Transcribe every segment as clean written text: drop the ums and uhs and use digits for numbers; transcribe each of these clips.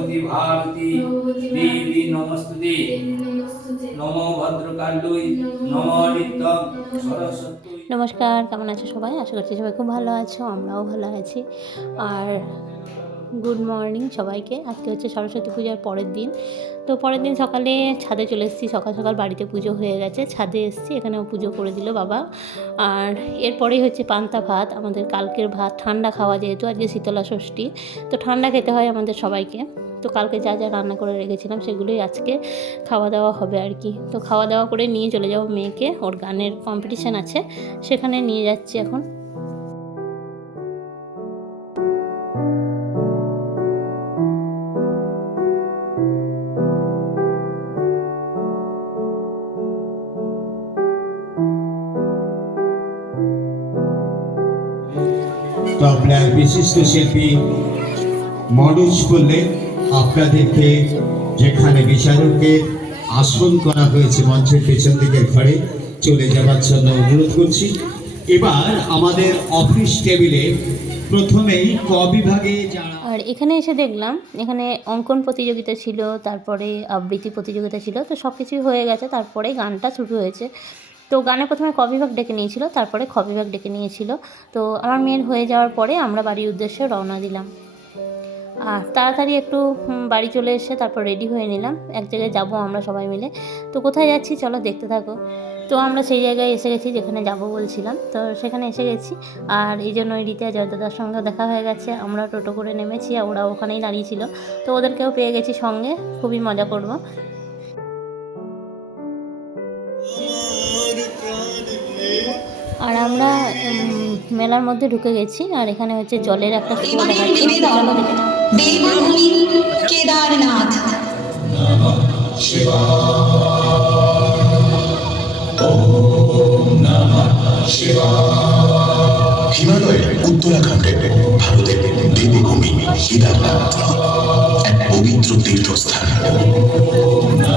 ভগবতী ভারতী দেবী নমস্তুতে। নমো ভদ্রকাল্যই নমো নিত্যং সরস্বতী। নমস্কার, কেমন আছো সবাই? আশা করছি সবাই খুব ভালো আছো, আমরাও ভালো আছি। আর গুড মর্নিং সবাইকে। আজকে হচ্ছে সরস্বতী পূজার পরের দিন। তো পরের দিন সকালে ছাদে চলে এসেছি। সকাল সকাল বাড়িতে পুজো হয়ে গেছে, ছাদে এসেছি, এখানেও পুজো করে দিল বাবা। আর এরপরেই হচ্ছে পান্তা ভাত, আমাদের কালকের ভাত ঠান্ডা খাওয়া, যেহেতু আজকে শীতলা ষষ্ঠী, তো ঠান্ডা খেতে হয় আমাদের সবাইকে। তো কালকে যা যা রান্না করে রেখেছিলাম সেগুলোই আজকে খাওয়া দাওয়া হবে আর কি। তো খাওয়া দাওয়া করে নিয়ে চলে যাবো মেয়েকে, ওর গানের কম্পিটিশান আছে, সেখানে নিয়ে যাচ্ছি এখন। তবলার বিশিষ্ট শিল্পী মনোজ বললেন আপনাদেরকে যেখানে বিচারকের আসন করা হয়েছে মঞ্চের পেছন দিকের ঘরে চলে যাওয়ার জন্য অনুরোধ করছি। এবার আমাদের অফিস টেবিলে প্রথমেই ক বিভাগে যারা, আর এখানে এসে দেখলাম এখানে অঙ্কন প্রতিযোগিতা ছিল, তারপরে আবৃত্তি প্রতিযোগিতা ছিল, তো সব কিছুই হয়ে গেছে। তারপরে গানটা শুরু হয়েছে। তো গানে প্রথমে ক বিভাগ ডেকে নিয়েছিল, তারপরে খ বিভাগ ডেকে নিয়েছিল। তো আমার মেয়ের হয়ে যাওয়ার পরে আমরা বাড়ির উদ্দেশ্যে রওনা দিলাম। আর তাড়াতাড়ি একটু বাড়ি চলে এসে তারপর রেডি হয়ে নিলাম, এক জায়গায় যাব আমরা সবাই মিলে। তো কোথায় যাচ্ছি চলো দেখতে থাকো। তো আমরা সেই জায়গায় এসে গেছি যেখানে যাব বলছিলাম, তো সেখানে এসে গেছি। আর এই জন্য রীতি আর জয়দাদার সঙ্গে দেখা হয়ে গেছে, আমরা টোটো করে নেমেছি, আর ওরা ওখানেই দাঁড়িয়েছিল। তো ওদেরকেও পেয়ে গেছি সঙ্গে, খুবই মজা করবো। আর আমরা মেলার মধ্যে ঢুকে গেছি, আর এখানে হচ্ছে জলের একটা শো দেখাচ্ছে, চলো দেখে নাও। দেবভূমি কেদারনাথ। হিমালয়ের উত্তরাখণ্ডে ভারতের দেবভূমি কেদারনাথ এক পবিত্র তীর্থস্থান।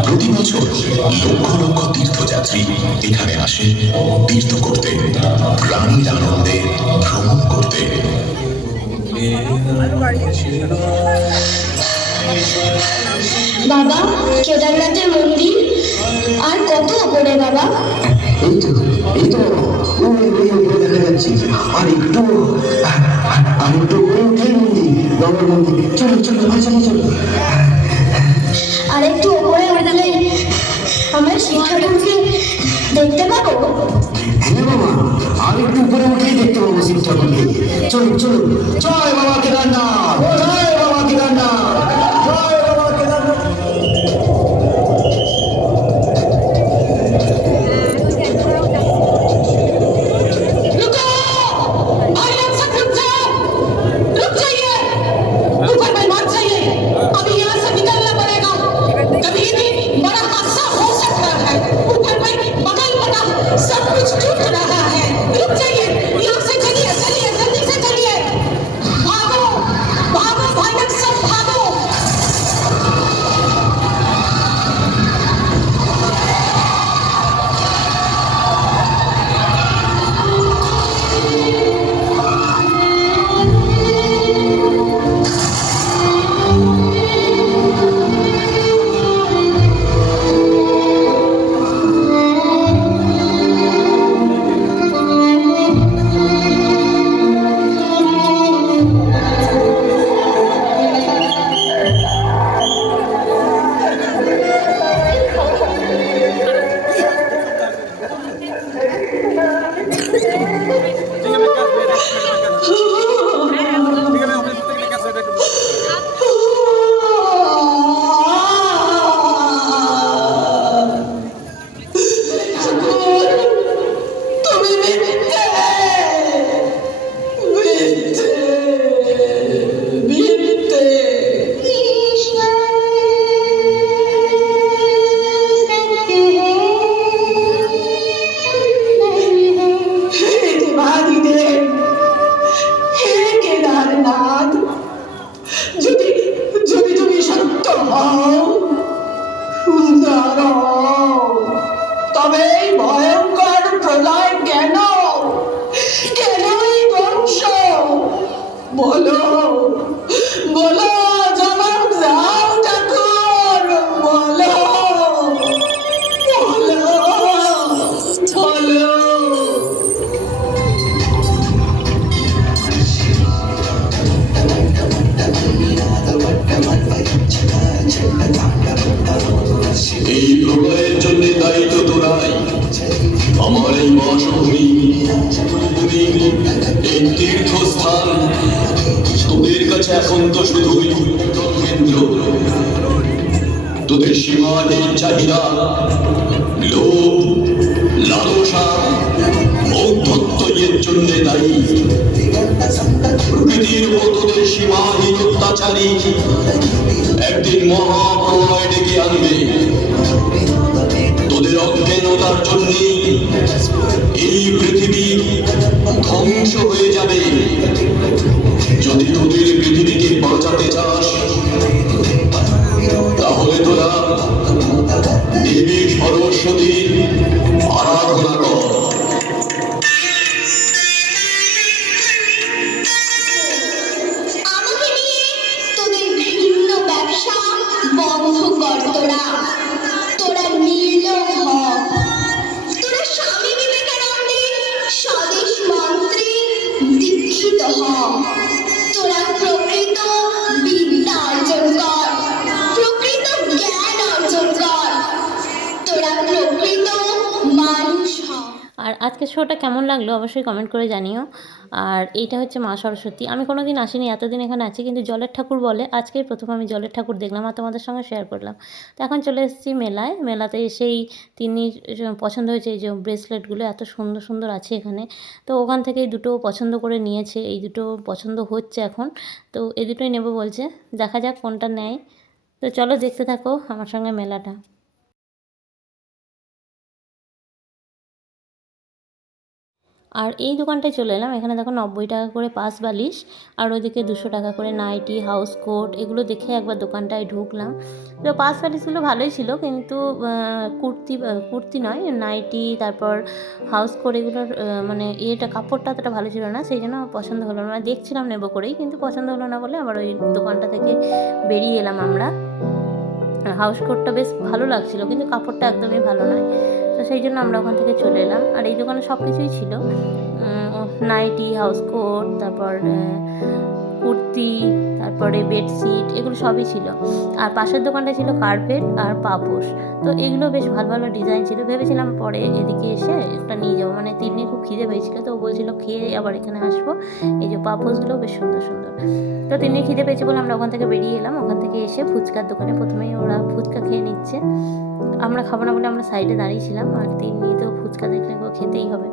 প্রতি বছর লক্ষ লক্ষ তীর্থযাত্রী এখানে আসে তীর্থ করতে, প্রাণীর আনন্দে ভ্রমণ করতে। বাবা, কেদারনাথের মন্দির আর কত উপরে বাবা? এই তো দেখা যাচ্ছে। আর একটু উঠে মন্দির, বাবার মন্দির। চলো চলো। আর একটু উপরে উঠলে আমার শিব ঠাকুরকে দেখতে পাবো? হ্যাঁ বাবা, আর একটু উপরে উঠেই দেখতে পাবো শিব ঠাকুরকে। চলো জয় বাবা কেদারনাথ, জয় বাবা কেদারনাথ, জয় বাবা কেদারনাথ। তবে ভয়ঙ্কর প্রলয় কেন? কেন এই ধ্বংস? বলো জবাব দাও। অবস্থান, তোদের কাছে এখন তো শুধুই কেন্দ্র। তোদের সীমাহীন চাহিদা, লোভ, লালসা, ঔদ্ধত্যই এর জন্য দায়ী। প্রকৃতির উপর তোদের সীমাহীন অত্যাচারী একদিন মহাপ্রলয় ডেকে আনবে। তোদের অজ্ঞানতার জন্য এই পৃথিবী ধ্বংস হয়ে যাবে। যদি তোদের পৃথিবীকে বাঁচাতে চাস, তাহলে তোরা দেবী সরস্বতীর আরাধনা কর। আমাকে নিয়ে তোদের ঘৃণ্য ব্যবসা বন্ধ কর। তোরা নির্লোভ হ। তোরা স্বামী বিবেকানন্দের স্বদেশ মন্ত্রে দীক্ষিত হ। তোরা প্রকৃত বিদ্যা অর্জন কর, প্রকৃত জ্ঞান অর্জন কর। তোরা প্রকৃত মানুষ হ। আর আজকের শোটা কেমন লাগলো অবশ্যই কমেন্ট করে জানিও। আর এইটা হচ্ছে মা সরস্বতী। আমি কোনো দিন আসিনি, এতদিন এখানে আছি, কিন্তু জলের ঠাকুর বলে আজকেই প্রথম আমি জলের ঠাকুর দেখলাম আর তোমাদের সঙ্গে শেয়ার করলাম। তো এখন চলে এসেছি মেলায়। মেলাতে এসেই তিনি পছন্দ হয়েছে এই যে ব্রেসলেটগুলো, এত সুন্দর সুন্দর আছে এখানে। তো ওখান থেকেই দুটো পছন্দ করে নিয়েছে, এই দুটো পছন্দ হচ্ছে এখন। তো এই দুটোই নেবো বলছে, দেখা যাক কোনটা নেয়। তো চলো দেখতে থাকো আমার সঙ্গে মেলাটা। আর এই দোকানটায় চলে এলাম। এখানে দেখো 90 টাকা করে পাঁচ বালিশ, আর ওদিকে 200 টাকা করে নাইটি, হাউস কোট, এগুলো দেখে একবার দোকানটায় ঢুকলাম। তো পাঁচ বালিশগুলো ভালোই ছিল, কিন্তু কুর্তি নয়, নাইটি, তারপর হাউস কোট, এগুলোর মানে এটা কাপড়টা অতটা ভালো ছিল না, সেই জন্য পছন্দ হলো না। দেখছিলাম নেবো করেই, কিন্তু পছন্দ হলো না বলে আবার ওই দোকানটা থেকে বেরিয়ে এলাম আমরা। হাউস কোটটা বেশ ভালো লাগছিল, কিন্তু কাপড়টা একদমই ভালো নয়, তো সেই জন্য আমরা ওখান থেকে চলে এলাম। আর এই দোকানে সব কিছুই ছিল, নাইটি, হাউস কোট, তারপর কুর্তি, তারপরে বেডশিট, এগুলো সবই ছিল। আর পাশের দোকানটা ছিল কার্পেট আর পাপোশ। তো এগুলো বেশ ভালো ভালো ডিজাইন ছিল। ভেবেছিলাম পরে এদিকে এসে একটা নিয়ে যাবো, মানে তিন্নির খুব খিদে পেয়েছিল, তো ও বলছিল খেয়ে আবার এখানে আসবো। এই যে পাপোশগুলো বেশ সুন্দর সুন্দর। তো তিন্নির খিদে পেয়েছে বলে আমরা ওখান থেকে বেরিয়ে এলাম। ওখান থেকে এসে ফুচকার দোকানে প্রথমেই ওরা ফুচকা খেয়ে নিচ্ছে, আমরা খাবো না বলে আমরা সাইডে দাঁড়িয়েছিলাম। আর তিন্নি তো ফুচকা দেখলে খেতেই হবে।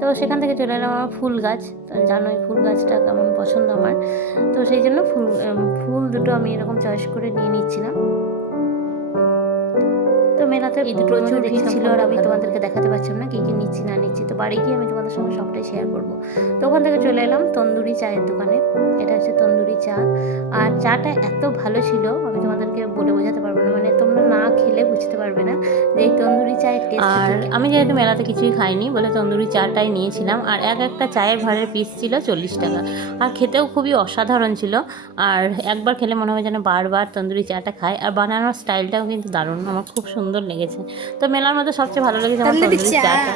তো সেখান থেকে চলে এলাম আমার ফুল গাছ। তো জানোই ফুল গাছটা কেমন পছন্দ আমার, তো সেই জন্য ফুল দুটো আমি এরকম চয়েস করে নিয়ে নিচ্ছিলাম। তো মেলাতে এই দুটো প্রচুর ভিড় ছিল, আর আমি তোমাদেরকে দেখাতে পারছিলাম না কী কী নিচ্ছি না নিচ্ছি। তো বাড়ি গিয়ে আমি তোমাদের সঙ্গে সবটাই শেয়ার করবো। তো ওখান থেকে চলে এলাম তন্দুরি চায়ের দোকানে। এটা হচ্ছে তন্দুরি চা, আর চাটা এত ভালো ছিল আমি তোমাদেরকে বলে বোঝাতে পারবো না, মানে তোমরা না খেলে বুঝতে পারবে না যে এই তন্দুরি চায়ের টেস্ট। আর আমি যেহেতু মেলাতে কিছুই খাইনি বলে তন্দুরি চাটাই নিয়েছিলাম। আর একটা চায়ের ভাঁড়ের পিস ছিল 40 টাকা, আর খেতেও খুবই অসাধারণ ছিল। আর একবার খেলে মনে হয় যেন বারবার তন্দুরি চাটা খায়। আর বানানোর স্টাইলটাও কিন্তু দারুণ, আমার খুব সুন্দর লেগেছে। তো মেলার মধ্যে সবচেয়ে ভালো লেগেছে আমার তন্দুরি চাটা।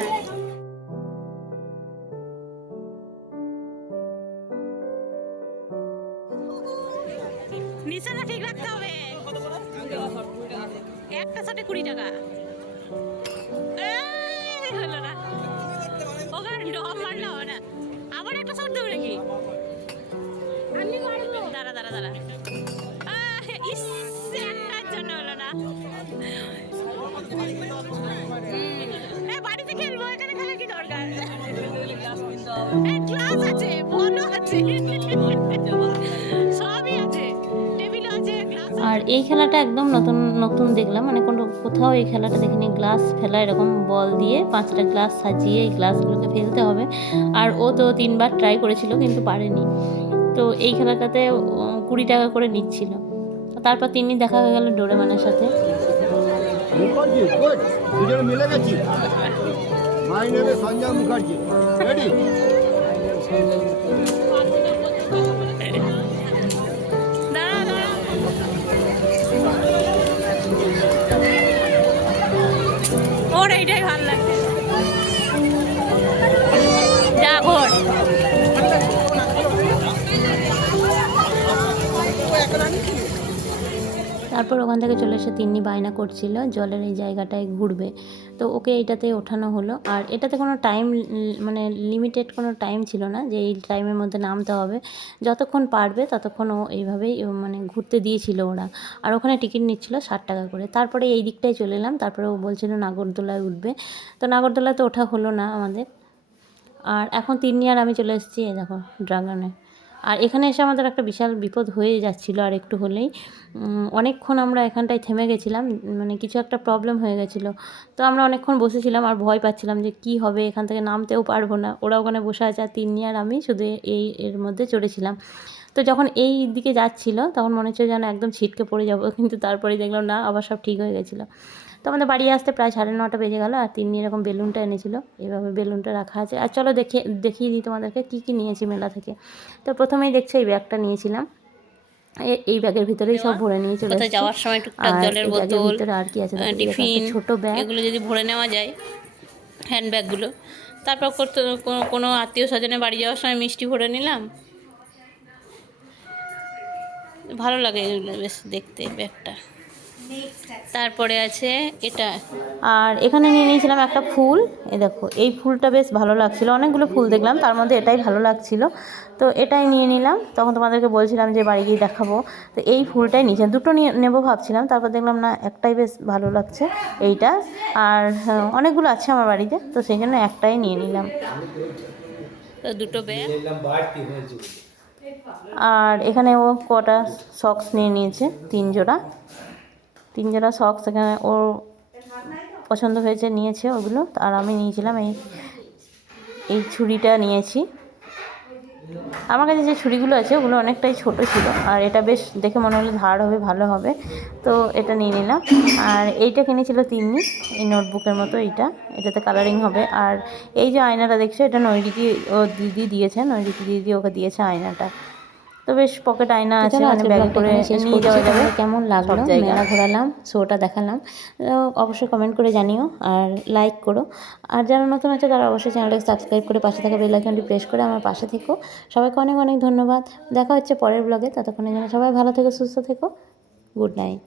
নিশানা ঠিক রাখতে হবে। একটা সাথে 20 টাকা হলো না, ওখানে ডব মারলে হবে না। আবার একটা শব্দ দেবে নাকি? দাঁড়া দাঁড়া দাঁড়া, ইস একটার জন্য হলো না। বাড়িতে খেলবো, এখানে খেলে কি দরকার? ক্লাস আছে, বলও আছে, সবই আছে, টেবিল আছে। আর এই খেলাটা একদম নতুন নতুন দেখলাম, মানে কোথাও এই খেলাটা দেখিনি। গ্লাস ফেলা, এরকম বল দিয়ে 5টা গ্লাস সাজিয়ে এই গ্লাসগুলোকে ফেলতে হবে। আর ও তো 3বার ট্রাই করেছিল কিন্তু পারেনি। তো এই খেলাটাতে 20 টাকা করে নিচ্ছিল। তারপর তিন্নি দেখা হয়ে গেল ডোরেমনের সাথে। মিলে গেছি। My name is Sanjay Mukherjee. Ready? ওর এইটাই ভালো লাগছে। যা ঘোর। তারপর ওখান থেকে চলে এসে তিন্নি বায়না করছিল জলের এই জায়গাটায় ঘুরবে, তো ওকে এইটাতে ওঠানো হলো। আর এটাতে কোনো টাইম মানে লিমিটেড কোনো টাইম ছিল না যে এই টাইমের মধ্যে নামতে হবে, যতক্ষণ পারবে ততক্ষণ ও এইভাবেই মানে ঘুরতে দিয়েছিল ওরা। আর ওখানে টিকিট নিচ্ছিল 60 টাকা করে। তারপরে এই দিকটায় চলে এলাম, তারপরে ও বলছিল নাগরদোলায় উঠবে, তো নাগরদোলায় তো ওঠা হলো না আমাদের। আর এখন তিন্নি আর আমি চলে এসেছি এই দেখো ড্রাগনে। আর এখানে এসে আমাদের একটা বিশাল বিপদ হয়ে যাচ্ছিলো আর একটু হলেই। অনেকক্ষণ আমরা এখানটায় থেমে গেছিলাম, মানে কিছু একটা প্রবলেম হয়ে গেছিলো। তো আমরা অনেকক্ষণ বসেছিলাম আর ভয় পাচ্ছিলাম যে কি হবে, এখান থেকে নামতেও পারবো না। ওরা ওখানে বসে আছে আর তিন্নি আর আমি শুধু এর মধ্যে চড়েছিলাম। তো যখন এই দিকে যাচ্ছিলো তখন মনে হচ্ছে যেন একদম ছিটকে পড়ে যাবো, কিন্তু তারপরেই দেখলাম না, আবার সব ঠিক হয়ে গেছিলো। তো আমাদের বাড়ি আসতে প্রায় 9:30 বেজে গেল। আর তিন্নি এরকম বেলুনটা এনেছিল, এইভাবে বেলুনটা রাখা আছে। আর চলো দেখিয়ে দিই তোমাদেরকে কী নিয়েছি মেলা থেকে। তো প্রথমেই দেখছো এই ব্যাগটা নিয়েছিলাম, এই ব্যাগের ভিতরেই সব ভরে নিয়ে চলে কোথায় এসেছি। যাওয়ার সময় টুকটাক আর জলের এই ব্যাগের বোতল, ভিতরে আর কি আছে দেখো, এই দেখো, টিফিন, একটা ছোট ব্যাগ। এগুলো যদি ভরে নেওয়া যায়, হ্যান্ডব্যাগগুলো। তারপর কোনো আত্মীয় স্বজনের বাড়ি যাওয়ার সময় মিষ্টি ভরে নিলাম, ভালো লাগে এগুলো বেশ দেখতে ব্যাগটা। তারপরে আছে এটা, আর এখানে নিয়ে নিয়েছিলাম একটা ফুল, এই দেখো এই ফুলটা বেশ ভালো লাগছিলো। অনেকগুলো ফুল দেখলাম, তার মধ্যে এটাই ভালো লাগছিলো, তো এটাই নিয়ে নিলাম। তখন তোমাদেরকে বলছিলাম যে বাড়ি গিয়ে দেখাবো, তো এই ফুলটাই নিয়েছিলাম। দুটো নেবো ভাবছিলাম, তারপর দেখলাম না, একটাই বেশ ভালো লাগছে এইটা। আর অনেকগুলো আছে আমার বাড়িতে, তো সেই জন্য একটাই নিয়ে নিলাম। তো দুটো ব্যাগ। আর এখানে ও কটা সক্স নিয়ে নিয়েছে, 3 জোড়া সক্স। এখানে ওর পছন্দ হয়েছে, নিয়েছে ওগুলো। আর আমি নিয়েছিলাম এই ছুরিটা নিয়েছি। আমার কাছে যে ছুরিগুলো আছে ওগুলো অনেকটাই ছোট ছিল, আর এটা বেশ দেখে মনে হলো ধার হবে, ভালো হবে, তো এটা নিয়ে নিলাম। আর এইটা কিনেছিল তিন্নি, এই নোটবুকের মতো এইটা, এটাতে কালারিং হবে। আর এই যে আয়নাটা দেখছো, এটা নৈরিকি ও দিদি দিয়েছে, নৈরিকি দিদি ওকে দিয়েছে আয়নাটা। তো বেশ পকেট আয়না আছে, মানে ব্যাগে করে নিয়ে যাওয়া যাবে। কেমন লাগলো মেলা ঘোরালাম, শোটা দেখালাম, অবশ্যই কমেন্ট করে জানিও আর লাইক করো। আর যারা নতুন আছে তারা অবশ্যই চ্যানেলটাকে সাবস্ক্রাইব করে পাশে থাকা বেল আইকনটি প্রেস করে আমার পাশে থেকো। সবাইকে অনেক অনেক ধন্যবাদ। দেখা হচ্ছে পরের ব্লগে, ততক্ষণের জন্য সবাই ভালো থেকো, সুস্থ থেকো। Good night.